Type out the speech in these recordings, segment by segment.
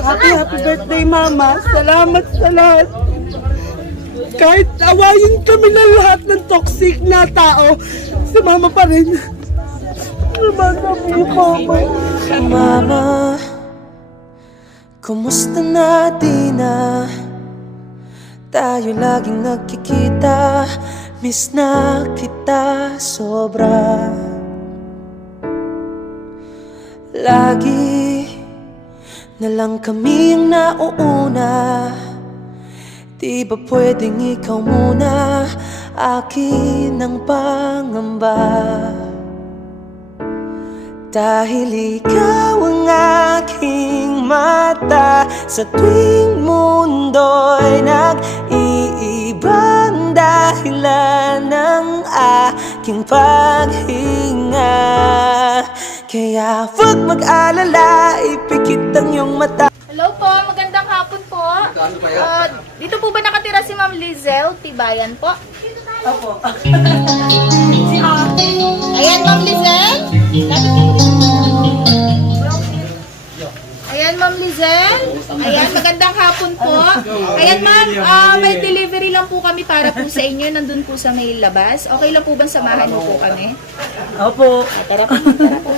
Happy birthday, Mama. Salamat sa lahat. Kahit awayin kami ng lahat ng toxic na tao, si Mama pa rin. Mama po, Mama. Mama, kumusta na di na tayo laging nagkikita? Miss na kita sobra. Lagi na lang kami ang nauuna. Di ba pwedeng ikaw muna? Akin ang pangamba. Dahil ikaw ang aking mata, sa tuwing mundo'y nag-iibang dahilan ng aking paghinga. Kaya huwag mag-alala, ipikit ang iyong mata. Hello po, magandang hapon po. Dito po ba nakatira si Ma'am Lizelle Tibayan po? Opo. Ayan, Ma'am Lizelle. Ayan, Ma'am Lizelle. Ayan, magandang hapon po. Ayan, Ma'am, may delivery lang po kami para po sa inyo. Nandun po sa may labas. Okay lang po bang samahan mo po kami? Opo. Tara po, tara po.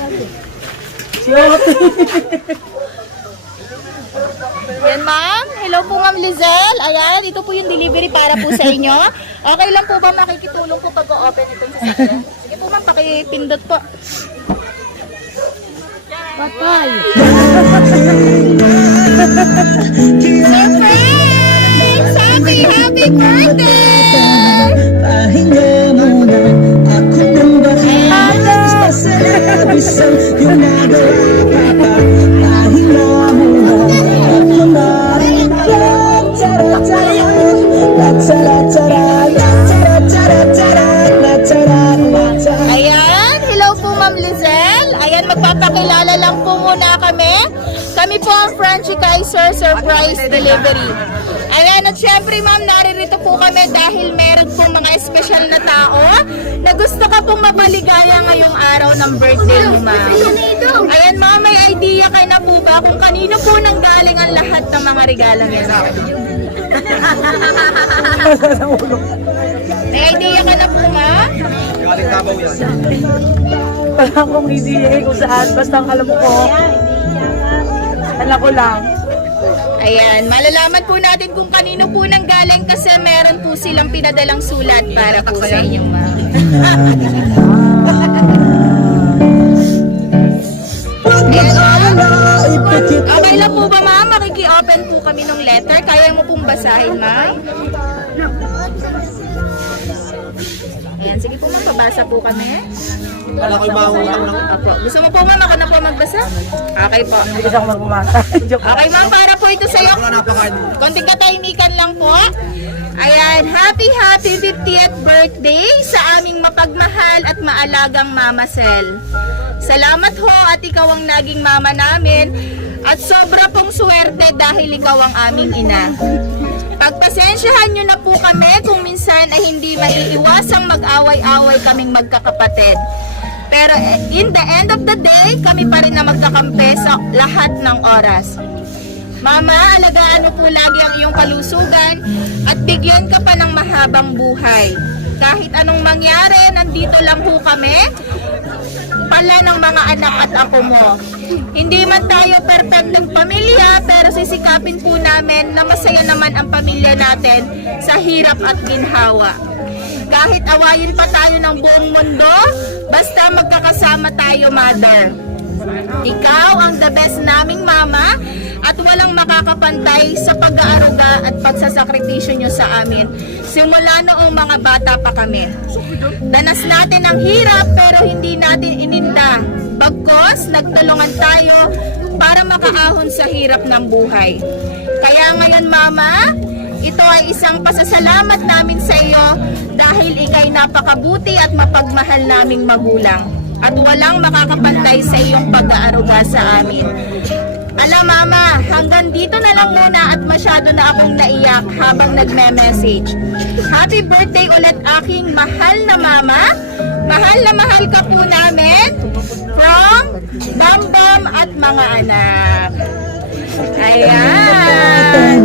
Ayan, Ma'am. Hello po, Ma'am Lizelle. Ayan, ito po yung delivery para po sa inyo. Okay lang po ba makikitulong po pag-open itong sasakyan? Sige po, Ma'am, pakipindot po. Patay! Surprise! Happy birthday! Pahinga muna, ako nang bahala sa labis ang iyong nagawa pa. Pahinga muna, ako na Ayan, hello po Ma'am Lizelle. Ayan, magpapakilala lang po muna kami. Kami po ang Franchi Kaiser Surprise Delivery. Ayan, at syempre ma'am, naririto po kami dahil meron pong mga espesyal na tao na gusto ka pong mapaligaya ngayong araw ng birthday mo, ma'am. Ayan ma'am, may idea ka na po ba kung kanino po nanggaling ang lahat ng mga regalang yan? May idea ka na po, ma'am? Galing Davao yan. Wala akong idea kung saan. Basta ang alam ko, alam ko lang. Ayan, malalaman po natin kung kanino po nanggaling kasi meron po silang pinadalang sulat para po sa inyong ma'am. Okay lang po ba ma'am? Makiki-open po kami ng letter. Kaya mo pong basahin ma'am? Ayan, sige po ma'am, babasa po kami. Wala ko'y mahulang ng... Apo. Gusto mo po ma'am, ako na po magbasa? Okay po. Hindi kasi ako magpumasa. Joke. Okay ma'am, para po ito sa'yo. Wala napakain. Konting katahimikan lang po. Ayan, happy 50th birthday sa aming mapagmahal at maalagang Mama Sel. Salamat ho at ikaw ang naging mama namin at sobra pong swerte dahil ikaw ang aming ina. Pagpasensyahan nyo na po kami kung minsan ay hindi maiiwasang mag-away-away kaming magkakapatid. Pero in the end of the day, kami pa rin na magkakampi sa lahat ng oras. Mama, alagaan mo po lagi ang iyong kalusugan at bigyan ka pa ng mahabang buhay. Kahit anong mangyari, nandito lang po kami pala ng mga anak at ako mo. Hindi man tayo perfectong pamilya, pero sisikapin po namin na masaya naman ang pamilya natin sa hirap at ginhawa. Kahit awayin pa tayo ng buong mundo, basta magkakasama tayo, Mother. Ikaw ang the best naming mama at walang makakapantay sa pag-aaruga at pagsasakripisyo nyo sa amin. Simula noong mga bata pa kami. Danas natin ang hirap pero hindi natin ininda. Bagkos, nagtulungan tayo para makaahon sa hirap ng buhay. Kaya ngayon, Mama, ito ay isang pasasalamat namin sa iyo dahil ikay napakabuti at mapagmahal naming magulang. At walang makakapantay sa iyong pag-aaruga sa amin. Alam Mama, hanggang dito na lang muna at masyado na akong naiyak habang nagme-message. Happy birthday ulit aking mahal na Mama. Mahal na mahal ka po namin. From Bambam at mga anak. Ayan.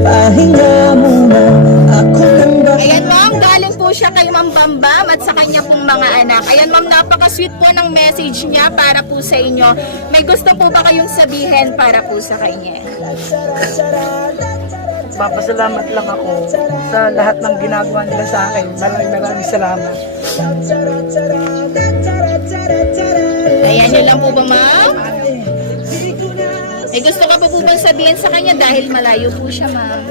Pahinga muna, ako nang Ayan ma'am, galing po siya kay Ma'am Bambam at sa kanya pong mga anak. Ayan ma'am, napaka-sweet po ng message niya para po sa inyo. May gusto po ba kayong sabihin para po sa kanya? Papasalamat lang ako sa lahat ng ginagawa nila sa akin. Maraming salamat. Ayan, yun lang po ba ma'am? May gusto ka po po bang sabihin sa kanya dahil malayo po siya ma'am?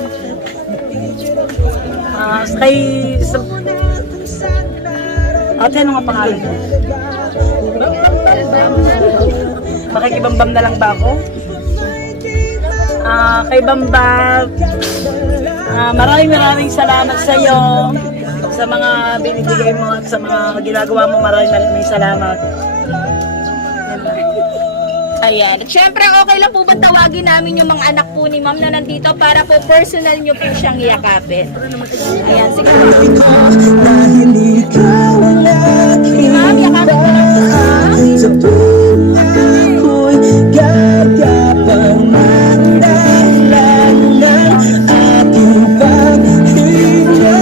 Ate, ano nga pangalan mo? Makikibambam na lang ba ako? Kay Bambam, maraming salamat sa iyo sa mga binibigay mo at sa mga ginagawa mo. Maraming salamat. Ayan. At syempre, okay lang po ba tawagin namin yung mga anak po ni ma'am na nandito para po personal nyo po siyang yakapin? Ayan, sige po. dahil ikaw ang aking Ma'am, yakapin mo na po ma'am. sa puso ko'y gagapang mandalan ng ating paghinga.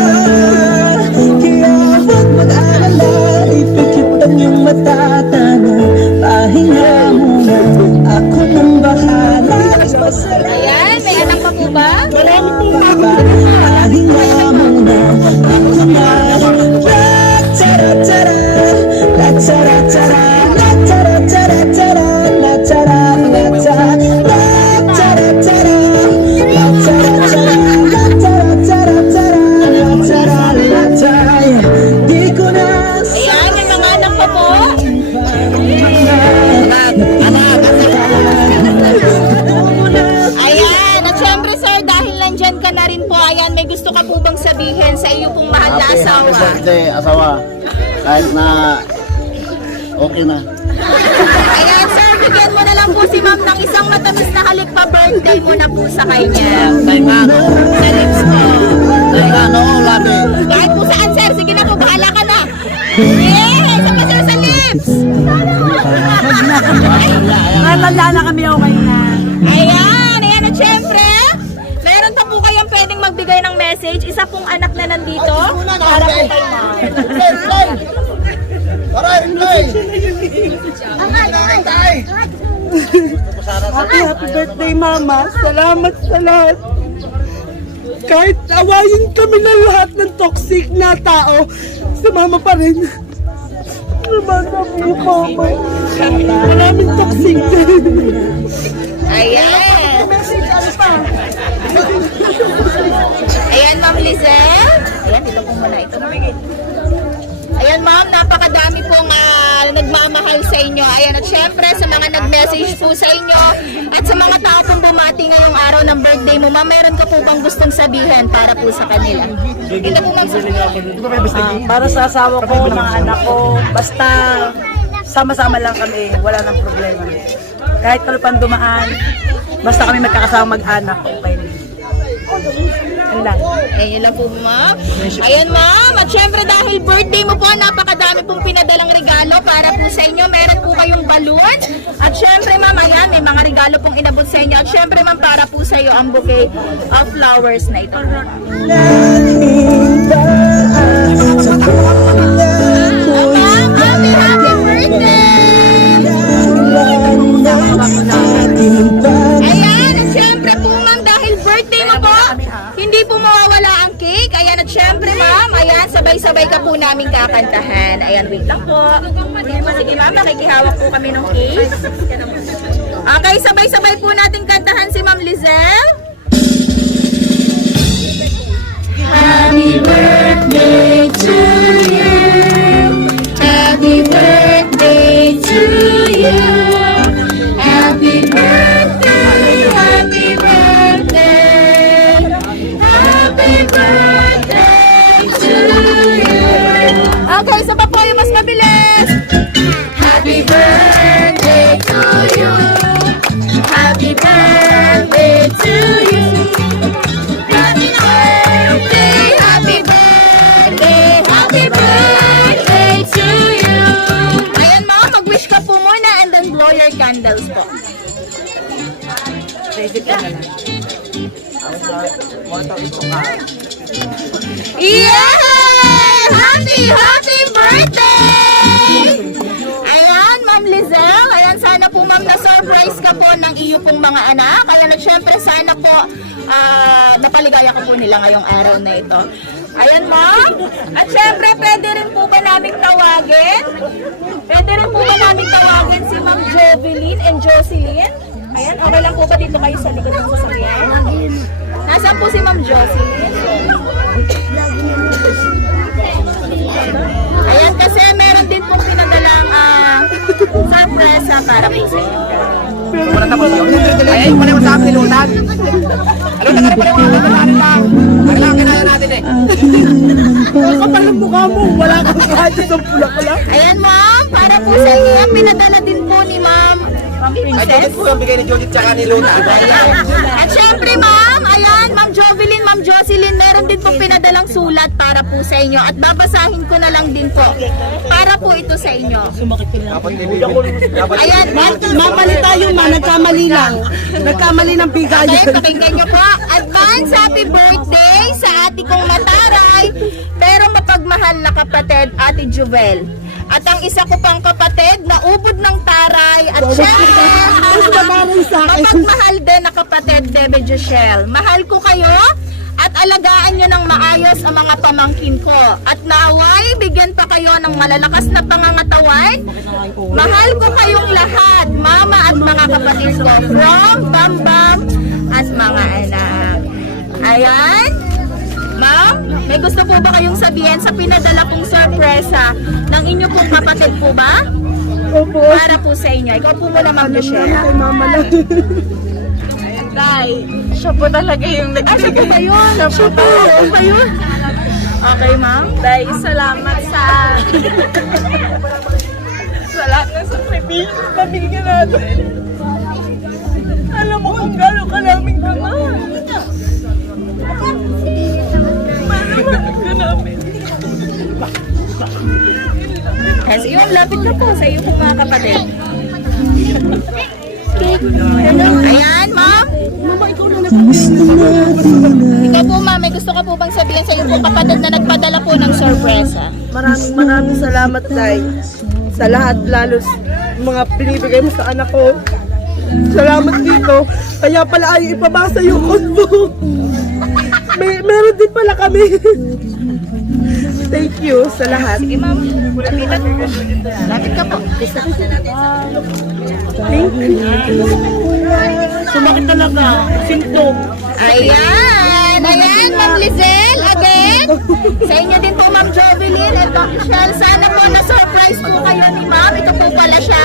Kaya huwag mag-alala, ipikit ang iyong matatana. Pahinga muna, ako nang bahala. Ayan, may anak pa po ba? Pahinga muna, ako na. La-tara-tara, la-tara-tara, la-tara-tara-tara, la-tara, la-tara, la-tara-tara, la-tara-tara, la-tara-tara-tara, la-tara, la-tara. Di ko na Ayan, may mga anak pa po. Ayan, at syempre sir, dahil nandyan ka na rin po, ayan, may gusto ka po bang sabihin sa iyo pong mahal na asawa? birthday, asawa. Kahit na okay na. Ayan sir, bigyan mo na lang po si ma'am ng isang matamis na halik pa birthday mo na po sa kanya. Sa lips mo. Labi. Kahit po saan sir, sige na po, bahala ka na. Yeah, isa pa sir sa lips. Nalala na kami, okay na. Ayan, ayan at syempre, meron pa po kayong pwedeng magbigay ng message. Isa pong anak na nandito para po kay ma'am. Happy birthday, Mama. Salamat sa lahat. Kahit awayin kami ng lahat ng toxic na tao, si Mama pa rin. Mama po, Mama. Maraming toxic din. Ayan. Ayan, Ma'am Lizelle. Ayan, ito po muna. Ito. Ayan, Ma'am, napakadami pong nagmamahal sa inyo. Ayan, at syempre, sa mga nag-message po sa inyo at sa mga tao pong bumati ngayong araw ng birthday mo, Ma'am, meron ka po bang gustong sabihin para po sa kanila? Ito po, Ma'am. Para sa asawa ko, mga anak ko, basta sama-sama lang kami, wala nang problema. Kahit ano pang dumaan, basta kami magkakasama mag-anak, okay na. Yan lang. Ayan lang po, Ma'am. Ayan, Ma'am. At syempre, dahil birthday mo po, napakadami pong pinadalang regalo para po sa inyo. Meron po kayong balloon. At syempre, Ma'am, ayan, may mga regalo pong inabot sa inyo. At syempre, Ma'am, para po sa iyo ang bouquet of flowers na ito. lahing daan sa puso ko'y Ma'am, happy birthday! dahilan ng ating Ayan, at syempre po, Ma'am, dahil birthday mo po, hindi po mawawala ang cake. Ayan, at syempre, Ma'am, ayan, sabay-sabay ka po namin kakantahan. Ayan, wait lang po. Sige, Ma'am, nakikihawak po kami ng cake. Okay, sabay-sabay po natin kantahan si Ma'am Lizelle. Happy birthday to you. Happy birthday to you. Happy birthday, happy birthday. Happy birthday to you. Okay, isa pa po yung mas mabilis. Happy birthday to you. Happy birthday to you. Happy birthday, happy birthday, happy birthday to you. Ayan, Ma'am, mag-wish ka po muna and then blow your candles po. Yeah! Happy birthday! Ayan, Ma'am Lizelle. Ayan, sana po ma'am na-surprise ka po ng iyo pong mga anak. Kaya syempre sana po napaligaya ko po nila ngayong araw na ito. Ayan, ma'am. At syempre, pwede rin po ba namin tawagin? Pwede rin po ba namin tawagin si Ma'am Jovelyn and Jocelyn? Ayan, okay lang po ba dito kayo sa likod ng sasakyan? Nasaan po si Ma'am Jocelyn? Ayan, kasi meron din pong pinadalang sorpresa para po sa inyo. Wala tapos yun. Ay, wala yung sa akin, lutan. Ano, nagkakaroon lang. Ano lang, kinaya natin eh. Kapal ang mukha mo, wala kang kahit isang pula ka lang. Ayan, ma'am, para po sa inyo yan, pinadala din po ni Ma'am Ay, Princess. Judith po yung bigay ni Judith tsaka ni lutan. At syempre, ma'am, ayan, Ma'am Jovelyn, Ma'am Jocelyn, meron din pong pinadalang sulat para po sa inyo. At babasahin ko na lang din po para po ito sa inyo. Dapat din. Ayan, Mapali tayo ma, nagkamali lang. Nagkamali ng okay, bigayan. pakinggan nyo po. Advance happy birthday sa ate kong mataray, pero mapagmahal na kapatid, Ate Juvel. At ang isa ko pang kapatid na ubod ng taray at syempre, mapagmahal din na kapatid, Bebe Joshel. Mahal ko kayo at alagaan nyo ng maayos ang mga pamangkin ko. At naway, bigyan pa kayo ng malalakas na pangangatawan. Mahal ko kayong lahat, mama at mga kapatid ko, from Bambam at mga anak. Ayan. Ma'am, may gusto po ba kayong sabihin sa pinadala pong sorpresa ng inyo pong kapatid po ba? Opo. Para po sa inyo. Ikaw po muna, Ma'am Michelle. Kay mama lang. Day, siya po talaga yung nagbigay. Siya po ba yun? Siya po ba yun? Okay, Ma'am. Day, salamat sa lahat ng sakripisyo na binigyan natin. Alam mo kung gano'n ka namin kamahal. Kasi yung lapit na po sa iyo pong mga kapatid. Ayan, ma'am. Ikaw po, ma'am, may gusto ka po bang sabihin sa iyo pong kapatid na nagpadala po ng sorpresa? Maraming salamat, Day. Sa lahat, lalo sa mga binibigay mo sa anak ko. Salamat dito. Kaya pala ay ipabasa yung code mo. Meron din pala kami. Thank you sa lahat. Sige, ma'am. Lapit ka po. Thank you. Sumakit talaga. Sintok. Ayan! Ayan, Ma'am Lizelle, again. Sa inyo din po, Ma'am Jovelyn and Ma'am Michelle. Sana po na-surprise po kayo ni Ma'am. Ito po pala siya.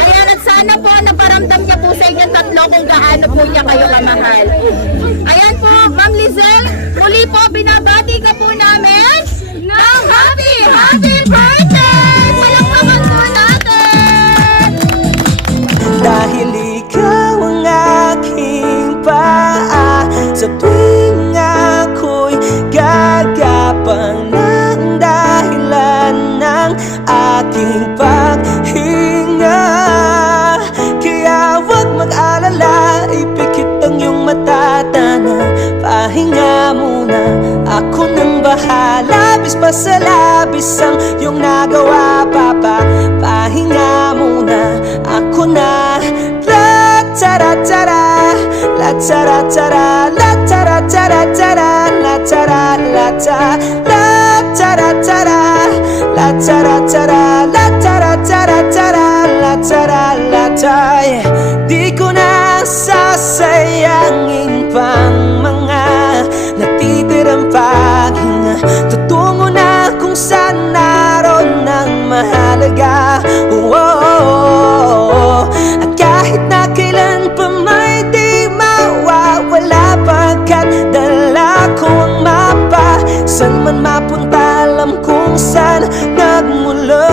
Ayan, at sana po naparamdam niya po sa inyong tatlo kung gaano po niya kayo kamahal. Ayan po, Ma'am Lizelle, muli po binabati ka po namin ng happy birthday! Palakpakan po natin! Dahil ikaw ang aking paa sa tuwing ako'y gagapang ng dahilan ng aking paghinga. Kaya huwag mag-alala, ipikit ang iyong matatana. Pahinga muna, ako nang bahala. Bis pa sa labis ang iyong nagawa, Papa. Pahinga muna, ako na. La tara tara, la tara tara, la tara tara tara, la tara la ta, la tara tara, la tara tara, la tara tara tara, la tara la ta. Di ko na sasayangin pang mga natitirang paghinga. Tutungo na kung saan naroon ang mahalaga. At kahit na kailan pa may di mawawala, pagkat dala ko ang mapa. San man mapunta, alam kung saan nagmula.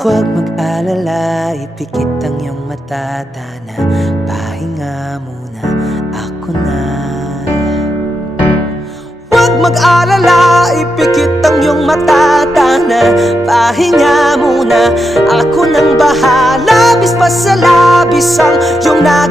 Huwag mag-alala, ipikit ang iyong matatana. Pahinga muna, ako na. Huwag mag-alala, ipikit ang iyong matatana. Pahinga muna, ako nang bahala. pa sa labis ang iyong nagawa.